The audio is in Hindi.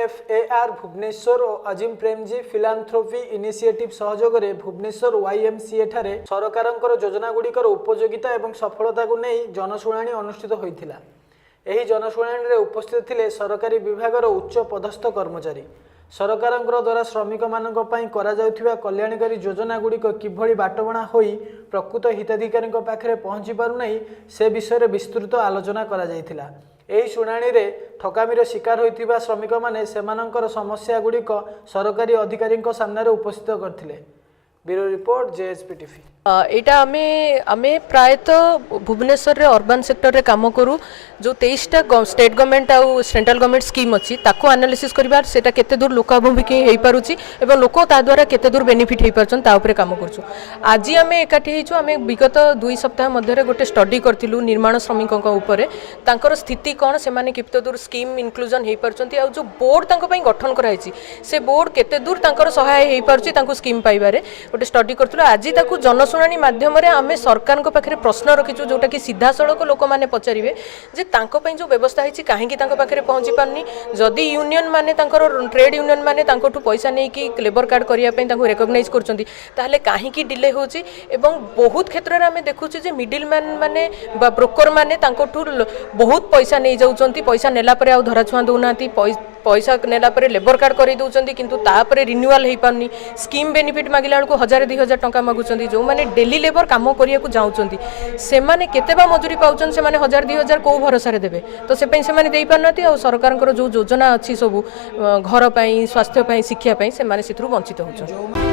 IFAR भुवनेश्वर और अजिम प्रेमजी फिलांथ्रोपी इनिशिएटिव सहयोग में भुवनेश्वर YMCA ठारे सरकार योजना गुड़िकर उपयोगिता और सफलता को नहीं जनशुणाणी अनुष्ठित होता। यह जनशुणाणी में उपस्थित थे सरकारी विभाग उच्च पदस्थ कर्मचारी। सरकार द्वारा श्रमिक मानक कल्याणकारी योजना गुड़िक किभली बाटबणा हो प्रकृत हिताधिकारी पाखे पहुँची पारना से विषय विस्तृत आलोचना करा जायथिला। एही शुणाणी रे ठकामीर शिकार होइथिबा श्रमिक माने सेमानंकर समस्या गुड़िक सरकारी अधिकारी सामने उपस्थित करथिले। Bureau report JSP TV। एटा आमे प्रायतः भुवनेश्वर रे अर्बन सेक्टर रे काम करू जो 23टा स्टेट गवर्नमेंट आउ सेंट्रल गवर्नमेंट स्कीम अच्छी ताको एनालिसिस करिबार सेटा केते दूर लोकाभिमुखी हेई पारुची एवं लोक ता द्वारा केते दूर बेनिफिट हेई पारछन ता ऊपर काम करछु। आज आमे एकाठी हेचु आमे विगत 2 सप्ताह मध्य रे गोटे स्टडी करथिलु निर्माण श्रमिकक ऊपर तांकर स्थिति कोन से माने केते दूर स्कीम इनक्लूजन हेई पारछंती आ जो बोर्ड तांको पई गठन कराइछि से बोर्ड केते दूर तांकर सहाय हेई पारुची तांको स्कीम पाइबारे गोटे स्टडी करथिलु। आज ताकू जनशुणाणी माध्यम रे आमे सरकार को पाखरे प्रश्न रखिछु जोटा कि सीधा सड़क लोक माने पचारिबे जे तांको पई जो व्यवस्था हेछि काहेकि तांको पाखरे पहुंची पारनी जदि यूनियन माने तांकर ट्रेड यूनियन माने तांकोठु पैसा नै कि लेबर कार्ड करिया पई तांको रिकॉग्नाइज करचंती ताहले काहेकि डिले होछि एवं बहुत क्षेत्र रे आमे देखुछु जे मिडिल मैन माने बा ब्रोकर माने तांकोठु बहुत पैसा नै जाउचंती पैसा नेला परे आ धरा छुआ दउनाती पैसा नेला परे लेबर कार्ड करि दउचंती किंतु ता परे रिन्यूअल हेई पारनी स्कीम बेनिफिट मागिला को 1000-2000 टंका मागुचंती जो माने डेली लेबर काम करिया को जाउचंती से माने केतेबा मजूरी पाउचन से माने 1000-2000 को भरोसा रे देबे तो से पई से माने देई पारनाती आ सरकार जो योजना अछि सब घर पई स्वास्थ्य पई शिक्षा पई से माने सिथरु वंचित होउचन।